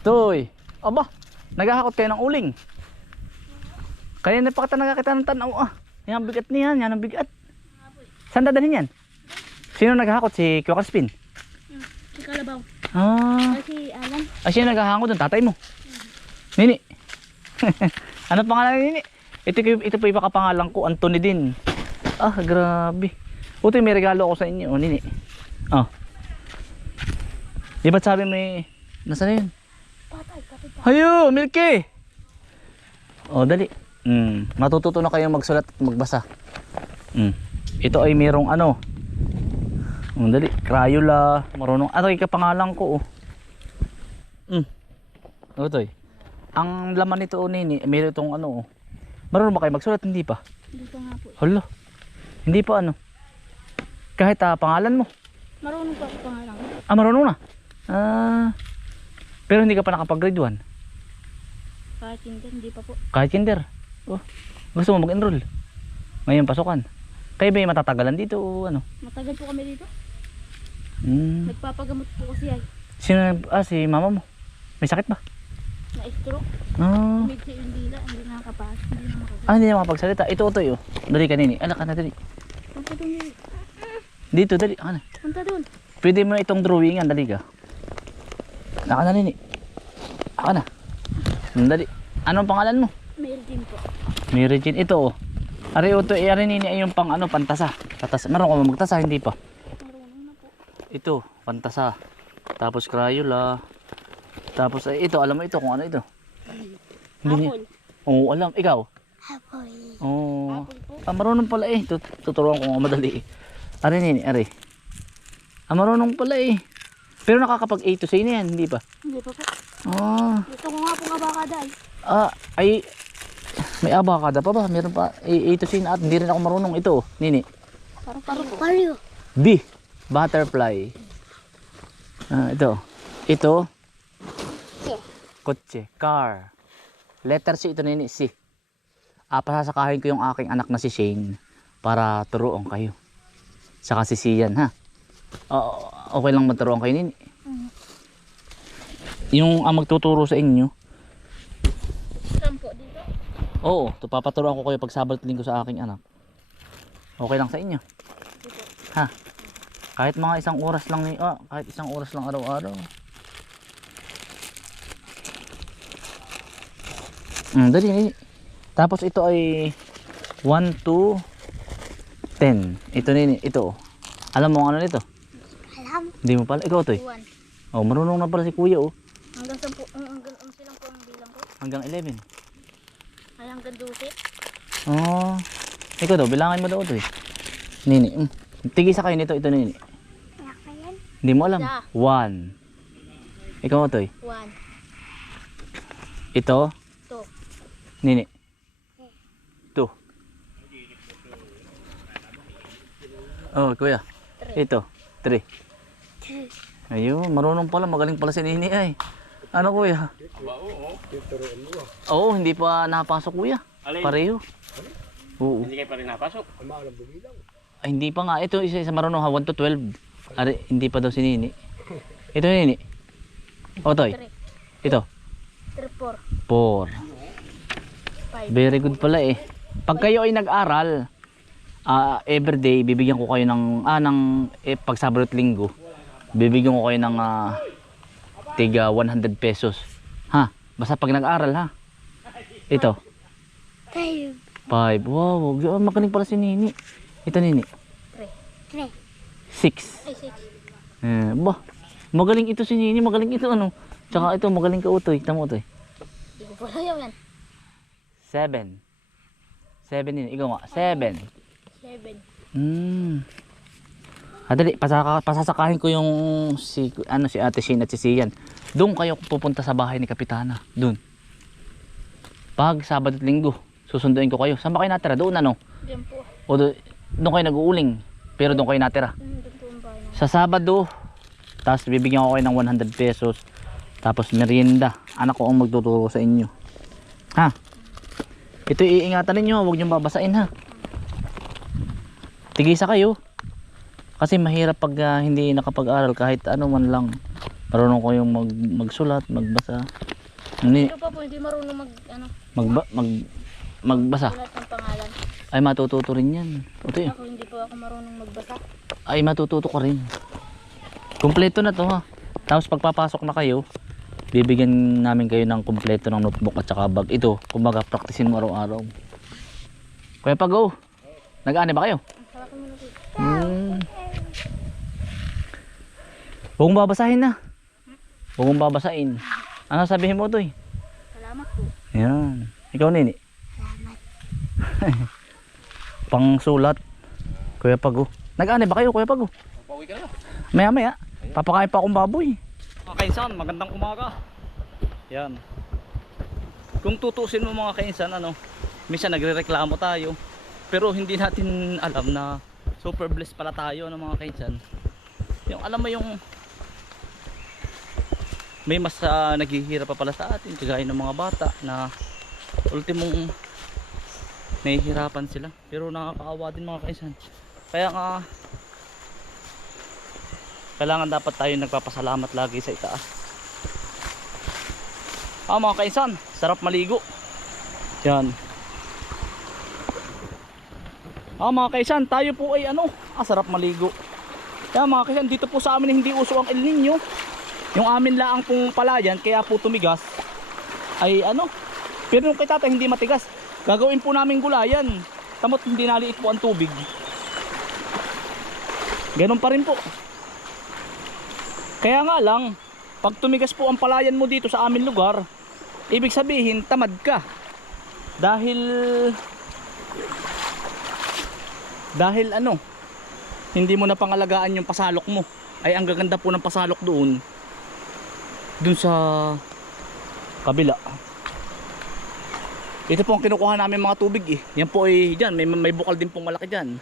Toy. Aba, naghahakot kayo ng uling. Kanina pa kita nakakita ng tanaw ah. Yan ang bigat niyan, yan ang bigat. Saan dadalhin yan? Sino naghahakot? Si Kuya Crispin? Si Kalabaw. Ah, Kasi Alan. ay sino naghahangot doon? Tatay mo? Nini. ano pangalan ni Nini? Ito, ito po yung pakapangalan ko, Anthony din. Ah, grabe. Utoy, may regalo ako sa inyo, Nini. Oh. Di ba't sabi mo eh, nasa na yun? Patay, patay pa. Hayo, Milky! Oh, dali. Mm, matututo na kayong magsulat at magbasa. Mm. Ito ay mayroong ano. Oh, dali. Crayola. Marunong. Ano yung kapangalan ko, oh. Mm. Oh, ito eh. Ang laman nito, oh, nini, mayroon itong ano, oh. Marunong ba kayo magsulat? Hindi pa. Hindi pa nga po. Hala. Hindi pa ano. Kahit ah, pangalan mo. Marunong pa ako pangalan. Ah, marunong na. Ah. Pero hindi ka pa nakapag grade 1. Kahit hindi, hindi pa po. Kahit kinder. Oh, gusto mo mag-enroll? Ngayon pasukan. Kayo ba yung matatagalan dito o ano? Matagal po kami dito. Hmm. Nagpapagamot po kasi ay. Sino, ah, si mama mo. May sakit ba? Na-stroke. Ah, Umid sa yung dila. Hindi nakakapasok. Hindi na makagawa. ah hindi na makapagsalita. Ito, ito, yun. Dali ka nini. Anak ka na, dali. Punta doon yun. Dito, dali. Ano? Punta doon. Pwede mo itong drawingan, dali ka. Naka na, nini. Ako na. Hmm, Dali. Anong pangalan mo? Mail din po. Jane. Ito, oh. Ari, ito, eh, ari nini ay yung pang ano, pantasa. Patasa. Meron ka magtasa? Hindi pa. Marunong na po. Ito, pantasa. Tapos Crayola. Tapos ay ito, alam mo ito kung ano ito. Hindi. Apple. Oo, alam. Ikaw? Apple. Oo. Po. Ah, marunong pala eh. Tut tuturuan ko nga madali eh. Ari nini, ari. Ah, marunong pala eh. Pero nakakapag A to C na yan, hindi pa. Hindi pa po. Ah, Gusto ko nga pong abakada ay. ah, ay, may abakada pa ba? Meron pa A, A to C na at hindi rin ako marunong ito. Nini. Parang parang. Pario. B. Butterfly. Ah, ito. Ito. Kotse. Car. Letter C. Ito nini. C. Ah, pasasakahin ko yung aking anak na si Shane para turuan kayo. Saka si Sian, ha? Ah, okay lang magturuan kayo nini. Yung ang magtuturo sa inyo, Saan po dito? oo, to papaturuan ko kayo pag Sabado at Linggo sa aking anak. Okay lang sa inyo. Ha? Kahit mga isang oras lang ni ah, kahit isang oras lang araw-araw. Mm, dali, dali. Tapos ito ay 1 to 10. Ito nini, ito. Alam mo ang ano nito? Hindi mo pala. Ikaw to eh. One. Oh, marunong na pala si kuya oh. Hanggang saan po? Hanggang ang silang po ang bilang ko. Hanggang 11. Ay hanggang 12. Oh. Ikaw daw, bilangin mo daw eh. Nini. Mm. Tigisa kayo nito, ito nini. Hindi mo alam. Isa. 1. Ikaw eh. One. Ito. Two. Nini. 2. Oh, kuya. Ito. 3. Ayun, marunong pala. Magaling pala si Nini ay. Ano kuya? Oo, hindi pa napasok kuya. Alin? Pareho. Oo. Hindi kayo pa rin napasok. Ay, hindi pa nga. Ito isa sa marunong ha, 1 to 12. Ari, hindi pa daw si Nini. Ito Nini. O, Toy. Ito. Three, four. 4. Five. Very good pala eh. Pag kayo ay nag-aral, ah everyday, bibigyan ko kayo ng, ah, ng, eh, pag Sabado at Linggo, bibigyan ko kayo ng, ah, tiga 100 pesos. Ha? Basta pag nag-aral ha. Ito. Five. 5. Wow, magaling pala si Nini. Ito Nini. Three. Three. 6. Ay, six. Eh, bah, magaling ito si Nini, magaling ito ano. Tsaka ito, magaling ka utoy. Tama utoy. Hindi ko pala yan. 7. 7 Nini, ikaw nga. 7. Seven. Hmm. Dali, pasaka, pasasakahin ko yung si, ano, si Ate Shane at si Sian. Doon kayo pupunta sa bahay ni Kapitana. Doon. Pag Sabado at Linggo, susunduin ko kayo. Saan ba kayo natira? Doon ano? Diyan po. O do, doon kayo nag-uuling. Pero doon kayo natira. Sa Sabado, tapos bibigyan ko kayo ng 100 pesos. Tapos merienda. Anak ko ang magtuturo sa inyo. Ha? Ito iingatan ninyo, huwag niyong babasain ha. Tigisa kayo. Kasi mahirap pag ah, hindi nakapag-aral kahit ano man lang. Marunong kayong mag, magsulat, magbasa. Hindi, Pero pa po, hindi marunong mag, ano, magba, mag, magbasa. sulat ng pangalan. Ay matututo rin yan. Yun. Ako hindi po ako marunong magbasa. Ay matututo ka rin. Kumpleto na to ha. Tapos pagpapasok na kayo, bibigyan namin kayo ng kumpleto ng notebook at saka bag. Ito, kumbaga praktisin mo araw-araw. Kuya Pago, nag-ani ba kayo? Ang sarap mo nito. Hmm. Huwag mong babasahin na. Huwag mong babasahin. Ano sabihin mo to eh? Salamat po. Yan. Ikaw nini. Salamat. Pang sulat. Kuya Pago. Nag-ani ba kayo Kuya Pago? Pauwi ka na. Maya maya. Papakain pa akong baboy. Mga kainsan, magandang umaga. Yan. Kung tutusin mo mga kainsan, ano, minsan nagrereklamo tayo. Pero hindi natin alam na super blessed pala tayo ng mga kainsan. Yung alam mo yung may mas ah, naghihirap pa pala sa atin kagaya ng mga bata na ultimong nahihirapan sila. Pero nakakaawa din mga kaisan. Kaya nga kailangan dapat tayo nagpapasalamat lagi sa itaas. Ah mga kaisan sarap maligo. Yan. Ah mga kaisan tayo po ay ano? Ah sarap maligo. Yan mga kaisan dito po sa amin hindi uso ang El Nino yung amin laang pong palayan kaya po tumigas ay ano? Pero yung kay tatay hindi matigas. Gagawin po namin gulayan. Tamot hindi naliit po ang tubig. Ganun pa rin po. Kaya nga lang pag tumigas po ang palayan mo dito sa amin lugar ibig sabihin tamad ka. Dahil dahil ano? Hindi mo na pangalagaan yung pasalok mo. Ay ang gaganda po ng pasalok doon dun sa kabila. Ito po ang kinukuha namin mga tubig eh. Yan po ay dyan. May, may bukal din pong malaki dyan.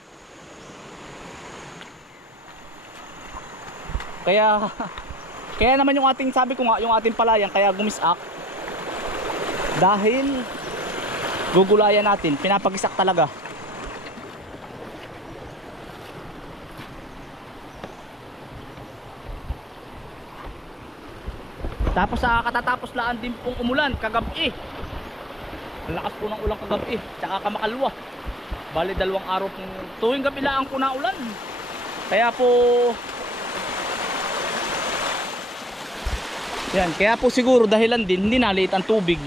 Kaya kaya naman yung ating sabi ko nga yung ating palayan kaya gumisak. Dahil gugulayan natin pinapagisak talaga Tapos sa katatapos laan din pong umulan kagabi. Ang lakas po ng ulan kagabi, tsaka kamakalwa. Bali dalawang araw pong tuwing gabi lang po na ulan. Kaya po Yan, kaya po siguro dahilan din hindi naliit ang tubig.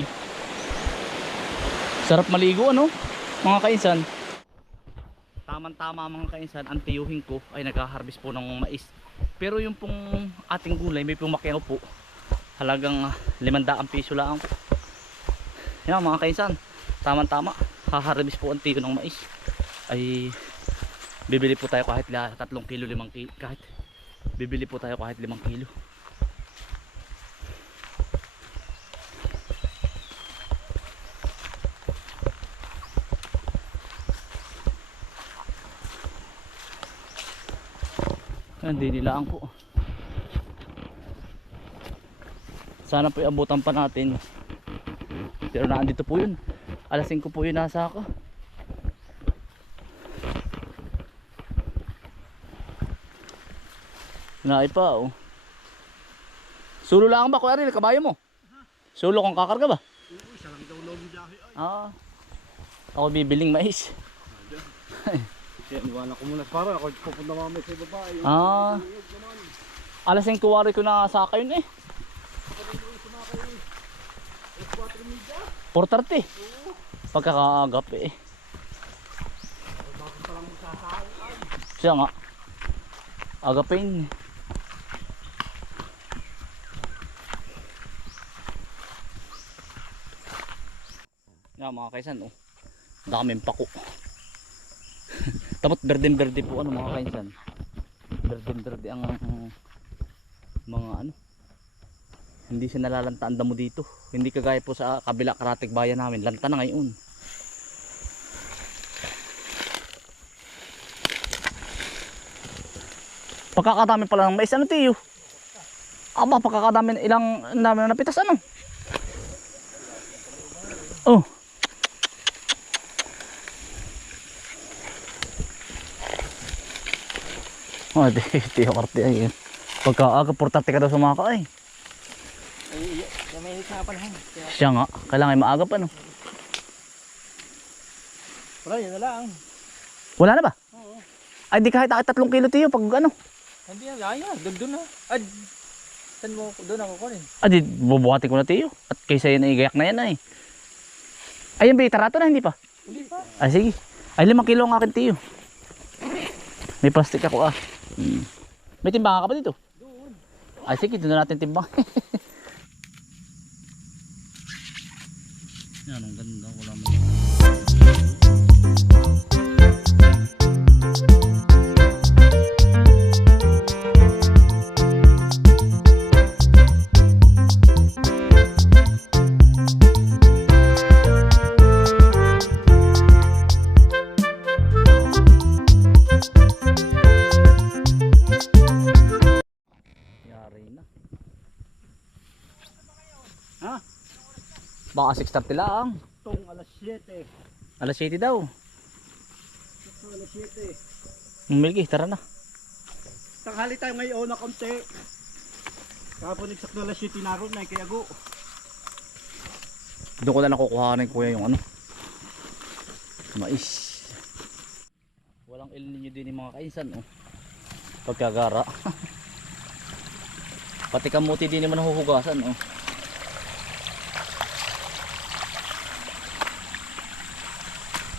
Sarap maligo ano, mga kainsan. Tamang-tama mga kainsan, ang tiyuhin ko ay nagha-harvest po ng mais. Pero yung pong ating gulay, may pumakyaw po halagang 500 piso lang. Yan mga kaisan tamang tama haharvest po ang tiyo ng mais. Ay bibili po tayo kahit 3 kilo 5 kilo kahit bibili po tayo kahit 5 kilo. Yan dinilaan po sana po abutan pa natin. Pero naandito po yun. Alas 5 po yun nasa ako. Naay pa oh. Sulo lang ba kuya rin kabayo mo? Sulo kung kakarga ba? Ah. Ako bibiling mais. Kaya niwala ko muna para ako pupunta mamaya sa babae. ah. Alas 5 wari ko na sa yun eh 4.30 Pagkakaagap eh Siya nga. Agapin. Yan mga kaisan oh. Daming pako. Tapos berdeng berde po ano mga kaisan? Berdeng berde ang mga ano hindi siya nalalanta ang damo dito. Hindi kagaya po sa kabila karatig bayan namin. Lanta na ngayon. Pagkakadami pala ng mais ano tiyo? Aba pagkakadami ilang ang dami na napitas ano? Oh. Oh, di, tiyo karte ayun. Pagkaaga, portate ka daw sa mga kaay. Ay, may sa panahon. Siya nga, kailangan ay maaga pa no. Wala, yun na lang. Wala na ba? Ay di kahit ako tatlong kilo tiyo pag ano. Hindi yan, ayaw. Doon doon na. Ad, saan mo, doon ako kunin. Ah di bubuhati ko na tiyo. At kaysa yan ay gayak na yan ay. Ayun ba, tarato na hindi pa? Hindi pa. Ah sige. Ay limang kilo ang akin tiyo. May plastic ako ah. Hmm. May timbangan ka pa dito? Doon. Ay sige, doon na natin timbang. Baka 6.30 lang. Tong alas 7. Alas 7 daw. Alas 7. Milky, tara na. Tanghali tayo ngayon na konti. Kapon exact na alas 7 naroon na kaya go. Doon ko na nakukuha ng kuya yung ano. Mais. Walang El Nino din yung mga kainsan oh. Pagkagara. Pati kamuti din naman nahuhugasan oh.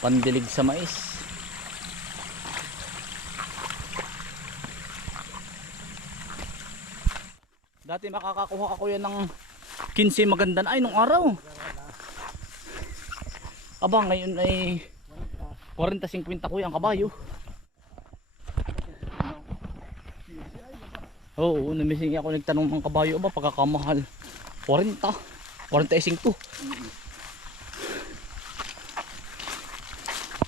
Pandilig sa mais. Dati makakakuha ako yan ng 15 maganda na ay nung araw. Aba ngayon ay 40-50 ko yung kabayo. Oo, namising ako nagtanong ng kabayo ba pagkakamahal. 40, 45.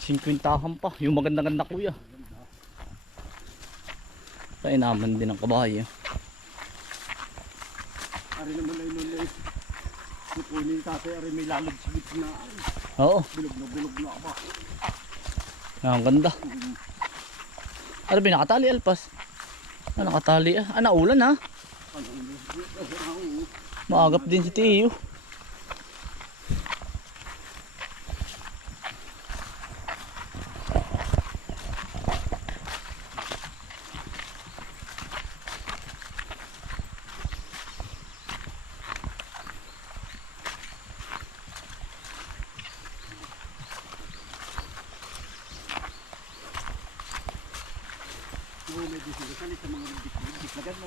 50 pa, yung maganda-ganda kuya. Kaya naman din ang kabayo. Ari naman ay nun ay. Kukunin tatay ari may lalog sa gitna. Oo, Bilog na bilog na ba. ang ganda. Ano ba nakatali alpas? Ah, nakatali ah. Ah, naulan ha. Maagap din si Tiyo.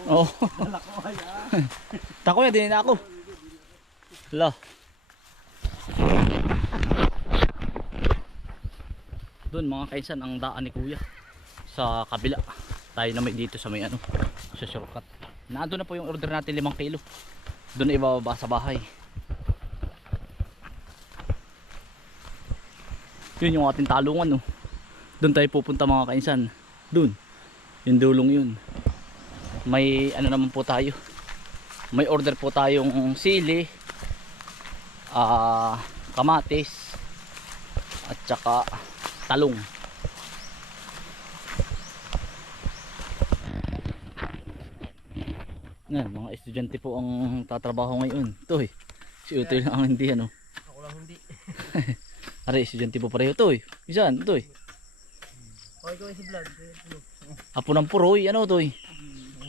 Oo. Tako ya, din na ako. Hala. Doon mga kaisan ang daan ni kuya sa kabila. Tayo na may dito sa may ano, sa shortcut. Nando na po yung order natin 5 kilo. Doon ibababa sa bahay. Yun yung ating talungan no. Doon tayo pupunta mga kainsan. Doon. Yung dulong yun. May ano naman po tayo. May order po tayong sili, ah kamatis, at saka talong. Yan, mga estudyante po ang tatrabaho ngayon. Toy, si Utoy lang ang hindi ano. Ako lang hindi. Are, estudyante po pareho Toy. Isan, Toy. Okay ko si vlog. Apo ng puroy, ano Toy.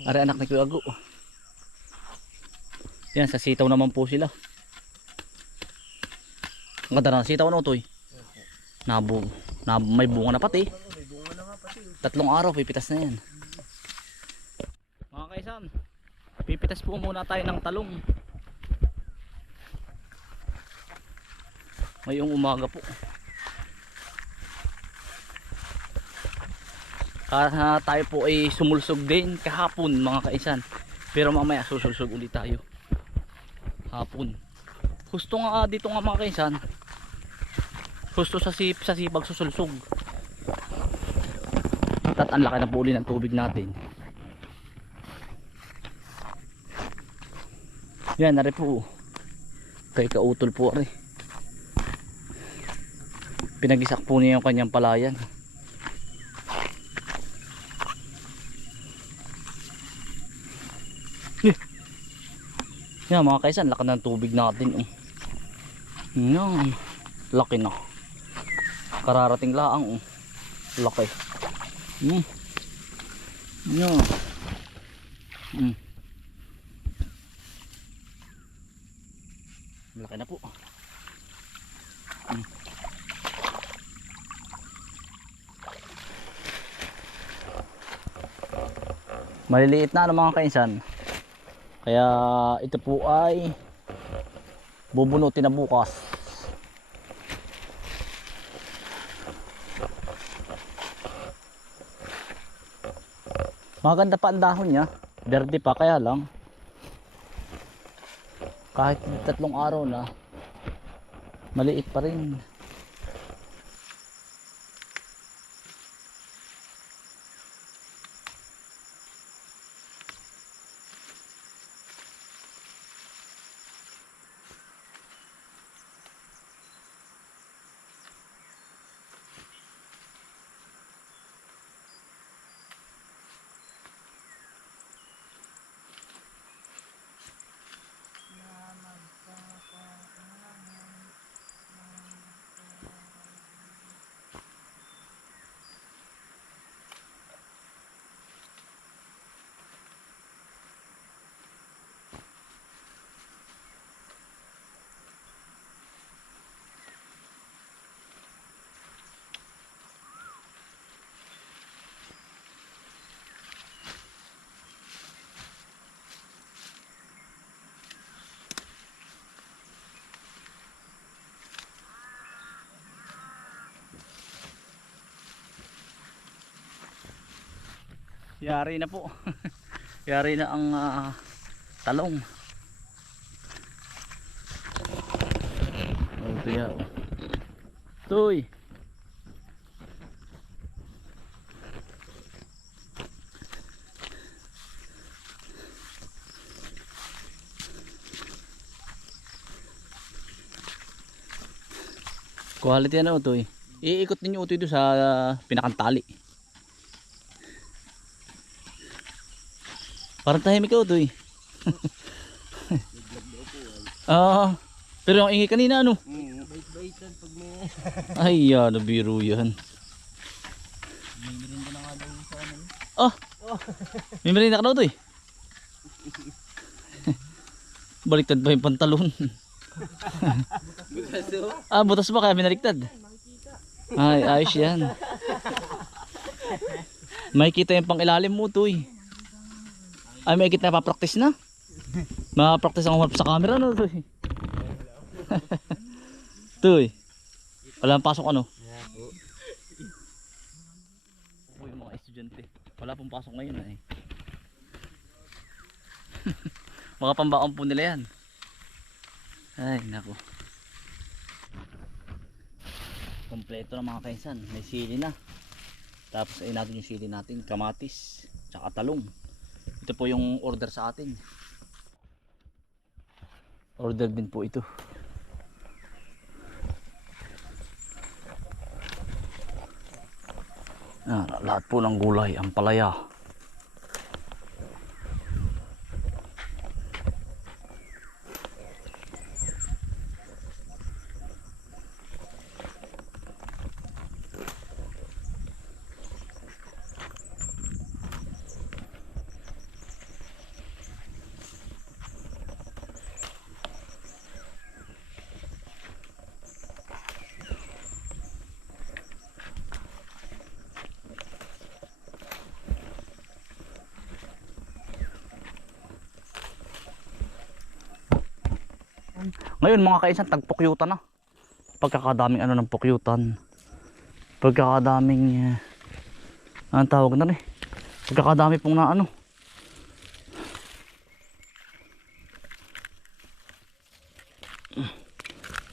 Are, anak ni Kuya. Yan, sa sitaw naman po sila. Ang ganda ng sitaw, ano Toy. Nabu, na, may bunga na pati. Tatlong araw, pipitas na yan. Mga kaisan, pipitas po muna tayo ng talong. Ngayong umaga po. Kaya tayo po ay sumulsog din kahapon mga kaisan. Pero mamaya susulsog ulit tayo. Hapon. Gusto nga dito nga mga kaisan. Gusto sa sip sa sipag susulsog. At ang laki na po ng tubig natin. Yan, nari po. Kay kautol po ari. Pinagisak po niya yung kanyang palayan. Yan mga kaisan, laki ng tubig natin. Oh. Yan. Laki na. Kararating laang. Oh. Laki. Mm. Yan. Mm. Laki na po. Mm. Maliliit na ano mga kainsan. Kaya ito po ay bubunutin na bukas. Maganda pa ang dahon niya. Berde pa kaya lang. Kahit tatlong araw na maliit pa rin. Yari na po. Yari na ang ah, talong. Oh, ito yan. Toy. Quality ano to eh. Iikot ninyo ito doon sa ah, pinakantali. Parang tahimik ka eh. Ah, pero ang ingay kanina ano? Bait-baitan pag may... Ay, yan, biro yan. Oh, may merienda ka daw to eh. Baliktad pa yung pantalon. ah, butas pa kaya binaliktad. Ay, ayos yan. May kita yung pang ilalim mo eh. Ay, may kita na pa-practice na. Ma-practice ang humarap sa camera no to eh. to eh. Wala pasok ano? Yung mga estudyante. Wala pong pasok ngayon eh. mga pambaon po nila yan. Ay, nako. Kompleto na mga kaisan. May sili na. Tapos ay natin yung sili natin. Kamatis. Tsaka talong. Ito po yung order sa atin. Order din po ito. Ah, lahat po ng gulay, ang palaya. Ngayon mga kaisan, tagpukyutan na. Pagkakadaming ano ng pukyutan. Pagkakadaming, uh, anong tawag na rin? Pagkakadami pong na ano.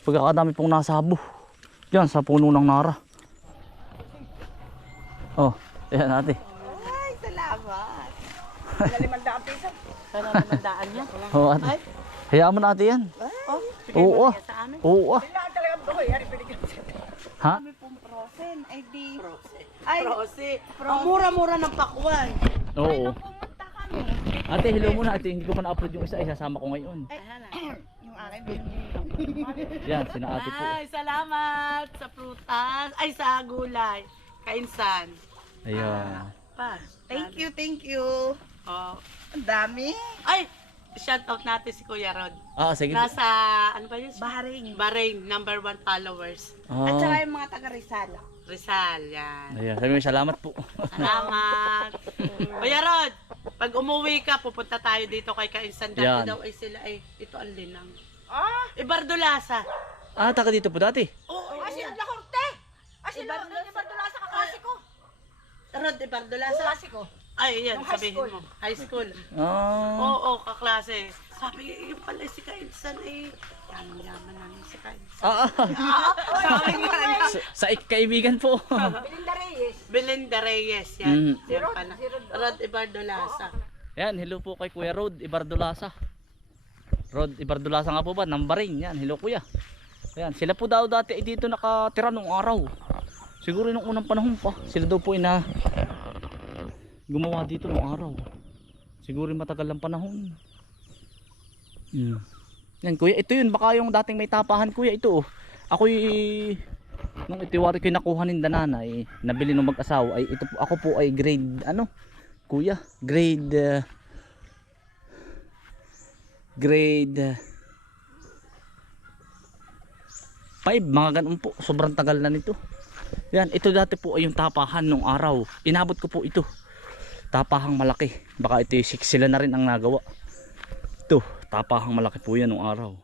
Pagkakadami pong nasabo. Diyan sa puno ng nara. Oh, ayan natin. Ay, salamat. Wala limandaan piso. Sana limandaan niya. Oh, ate. Hayaan mo natin yan. Oh, Oo. amin. Oo. ah. Kailangan talaga buhay. Binigyan siya. Ha? Kami pong prosen. Ay di. Ay, prose. Ang mura-mura ng pakwan. Oo. Pumunta kami. Ate, hello muna. Ate, hindi ko pa na-upload yung isa. Isasama ko ngayon. Yung akin din. Yan, sina ate po. Ay, salamat sa prutas. Ay, sa gulay. Kainsan. Ayun. Pa. Thank you, thank you. Oh, ang dami. Ay, shout out natin si Kuya Rod. Ah, sige. po. Nasa, ano ba yun? Bahrain. Bahrain, number one followers. Ah. At saka yung mga taga Rizal. Rizal, yan. Ayun, sabi mo salamat po. Salamat. Kuya Rod, pag umuwi ka, pupunta tayo dito kay Kainsan. Dati Yan. daw ay sila ay, ito ang linang. Ah? Ibardulasa. ah, taga dito po dati. Oo, oh, si La Corte. Ah, si Ibardulasa kaklase ko. Rod, Ibardulasa. Kaklase ko. Ay, yan, sabihin mo. High school. Ah. Oo, kaklase. Sabi, yung pala si Kainsan ay, yaman-yaman namin si Kainsan. Ah, ah. Sabi nga, sa, sa ik- kaibigan po. Belinda Reyes, yan. Mm. Yan pala. Rod Ibardulasa. Yan, hello po kay Kuya Rod Ibardulasa. Rod Ibardulasa nga po ba? Nambarin. Yan, hello kuya. Yan, sila po daw dati ay dito nakatira nung araw. Siguro nung unang panahon pa. Sila daw po ina gumawa dito nung araw. Siguro matagal ang panahon. Hmm. Yan kuya, ito yun. Baka yung dating may tapahan kuya, ito oh. Ako'y nung itiwari ko yung nakuha ng nanay, nabili ng mag-asawa ay ito po, ako po ay grade ano? Kuya, grade uh, grade 5 mga ganun po sobrang tagal na nito yan ito dati po ay yung tapahan nung araw inabot ko po ito tapahang malaki. Baka ito yung sila na rin ang nagawa. Ito tapahang malaki po yan nung araw.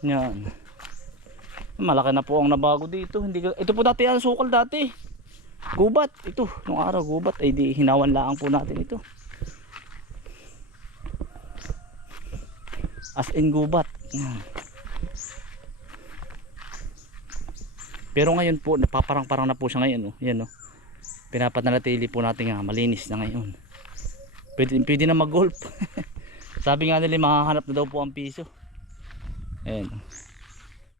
Yan. Malaki na po ang nabago dito. Hindi ito po dati ang sukal dati. Gubat. Ito nung araw gubat. Ay di hinawan lang po natin ito. As in gubat. Yan. Pero ngayon po napaparang-parang na po siya ngayon oh. yan oh. pinapanatili po natin nga malinis na ngayon pwede, pwede na mag golf sabi nga nila mahahanap na daw po ang piso ayan oh.